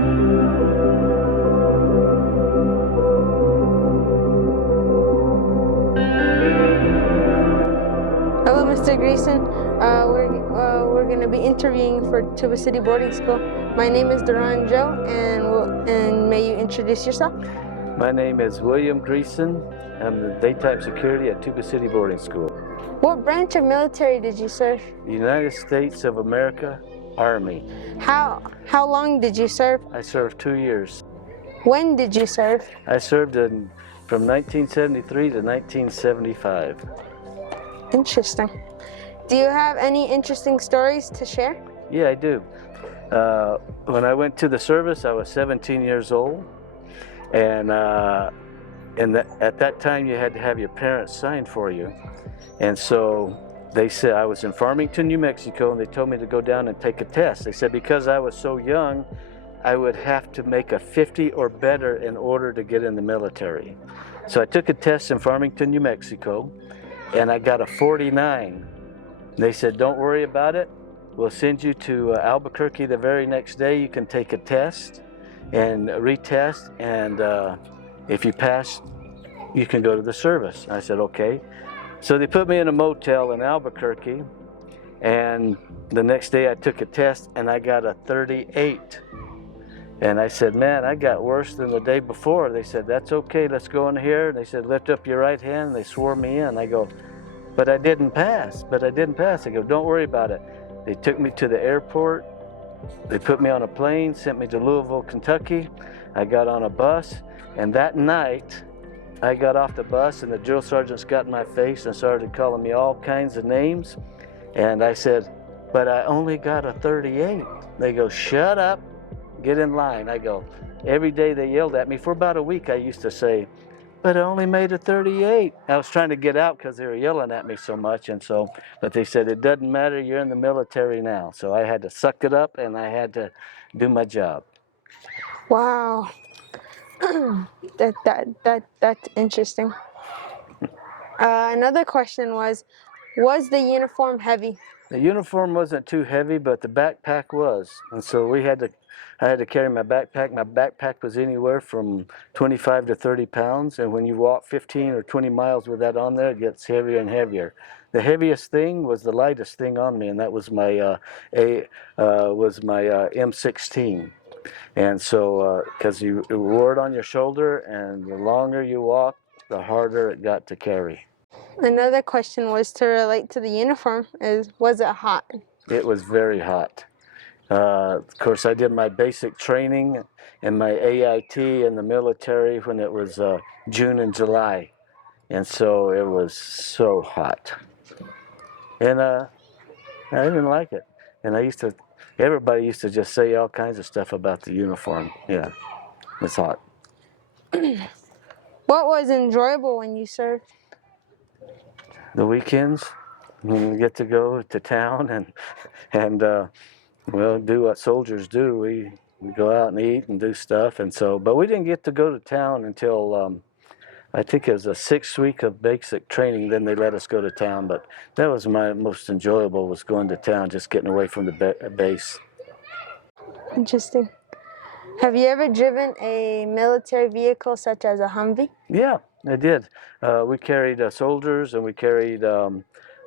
Hello, Mr. Greeson. We're going to be interviewing for Tuba City Boarding School. My name is Duran Joe, and may you introduce yourself? My name is William Greeson. I'm the daytime security at Tuba City Boarding School. What branch of military did you serve? The United States of America Army. How long did you serve? I served 2 years. When did you serve? I served from 1973 to 1975. Interesting. Do you have any interesting stories to share? Yeah, I do. When I went to the service, I was 17 years old, and at that time you had to have your parents sign for you. And so they said, I was in Farmington, New Mexico, and they told me to go down and take a test. They said because I was so young, I would have to make a 50 or better in order to get in the military. So I took a test in Farmington, New Mexico, and I got a 49. They said, don't worry about it. We'll send you to Albuquerque the very next day. You can take a test and retest, and if you pass, you can go to the service. I said, okay. So they put me in a motel in Albuquerque, and the next day I took a test and I got a 38. And I said, man, I got worse than the day before. They said, that's okay, let's go in here. They said, lift up your right hand. And they swore me in. I go, but I didn't pass. I go, don't worry about it. They took me to the airport. They put me on a plane, sent me to Louisville, Kentucky. I got on a bus, and that night, I got off the bus and the drill sergeants got in my face and started calling me all kinds of names. And I said, but I only got a 38. They go, shut up, get in line. I go, every day they yelled at me. For about a week I used to say, but I only made a 38. I was trying to get out because they were yelling at me so much. But they said, it doesn't matter, you're in the military now. So I had to suck it up and I had to do my job. Wow. That's interesting. Another question was the uniform heavy? The uniform wasn't too heavy, but the backpack was. And so I had to carry my backpack. My backpack was anywhere from 25 to 30 pounds. And when you walk 15 or 20 miles with that on there, it gets heavier and heavier. The heaviest thing was the lightest thing on me, and that was my M16. And so, because you wore it on your shoulder, and the longer you walk, the harder it got to carry. Another question was to relate to the uniform was it hot? It was very hot. Of course, I did my basic training and my AIT in the military when it was June and July. And so it was so hot. And I didn't like it. And everybody used to just say all kinds of stuff about the uniform. Yeah, it's hot. What was enjoyable when you served? The weekends, when we get to go to town and do what soldiers do. We go out and eat and do stuff. And so, but we didn't get to go to town until I think it was a 6 week of basic training. Then they let us go to town. But that was my most enjoyable, was going to town, just getting away from the base. Interesting. Have you ever driven a military vehicle such as a Humvee? Yeah, I did. We carried soldiers, and we carried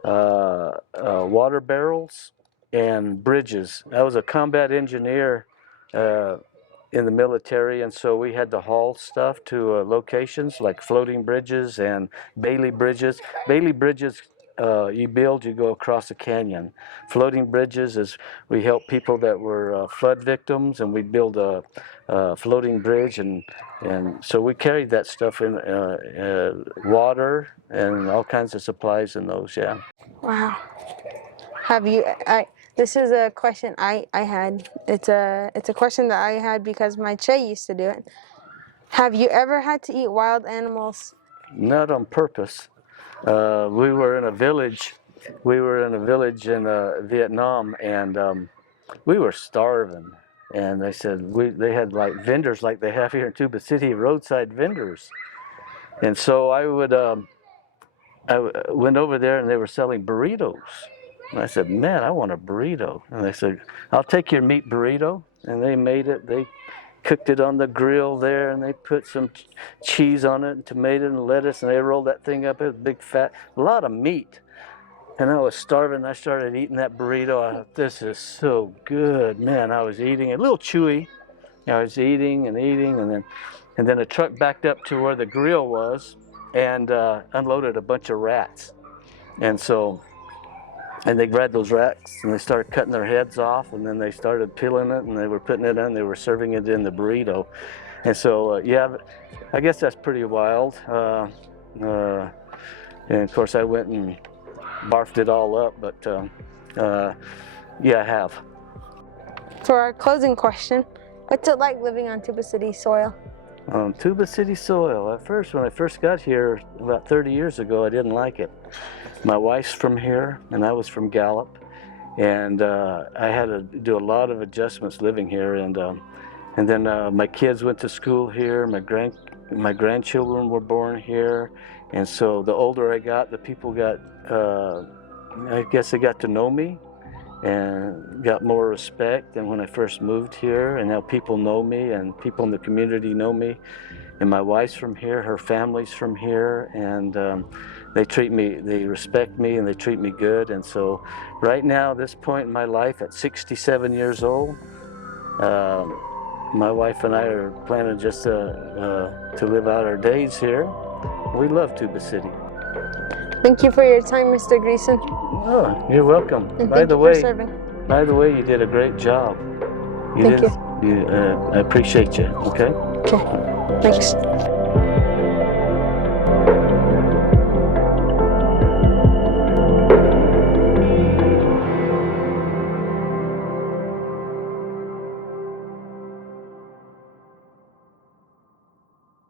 water barrels and bridges. I was a combat engineer in the military, and so we had to haul stuff to locations like floating bridges and Bailey bridges. Bailey bridges you go across a canyon. Floating bridges is we help people that were flood victims, and we build a floating bridge, and so we carried that stuff in water and all kinds of supplies in those. Yeah. Wow. Have you? This is a question I had. It's a question that I had because my Che used to do it. Have you ever had to eat wild animals? Not on purpose. We were in a village. We were in a village in Vietnam, and we were starving. And they said they had like vendors like they have here in Tuba City, roadside vendors. And so I went over there, and they were selling burritos. And I said, man, I want a burrito. And they said, I'll take your meat burrito. And they made it. cooked it on the grill there, and they put some cheese on it, and tomato and lettuce, and they rolled that thing up. It was big fat, a lot of meat. And I was starving. I started eating that burrito. I thought, this is so good, man. I was eating it, a little chewy. I was eating and eating, and then a truck backed up to where the grill was, and unloaded a bunch of rats. And they grabbed those rats and they started cutting their heads off, and then they started peeling it, and they were putting it in. They were serving it in the burrito. And so, yeah, I guess that's pretty wild. And of course, I went and barfed it all up, but yeah, I have. For our closing question, what's it like living on Tuba City soil? Tuba City soil. At first, when I first got here about 30 years ago, I didn't like it. My wife's from here, and I was from Gallup, and I had to do a lot of adjustments living here. And then my kids went to school here. My grandchildren were born here, and so the older I got, the people got. I guess they got to know me and got more respect than when I first moved here, and now people know me and people in the community know me. And my wife's from here, her family's from here, and they respect me and they treat me good. And so right now, this point in my life at 67 years old, my wife and I are planning just to live out our days here. We love Tuba City. Thank you for your time, Mr. Greeson. Oh, you're welcome. And thank you for serving. By the way, you did a great job. Thank you. I appreciate you, okay? Okay, thanks.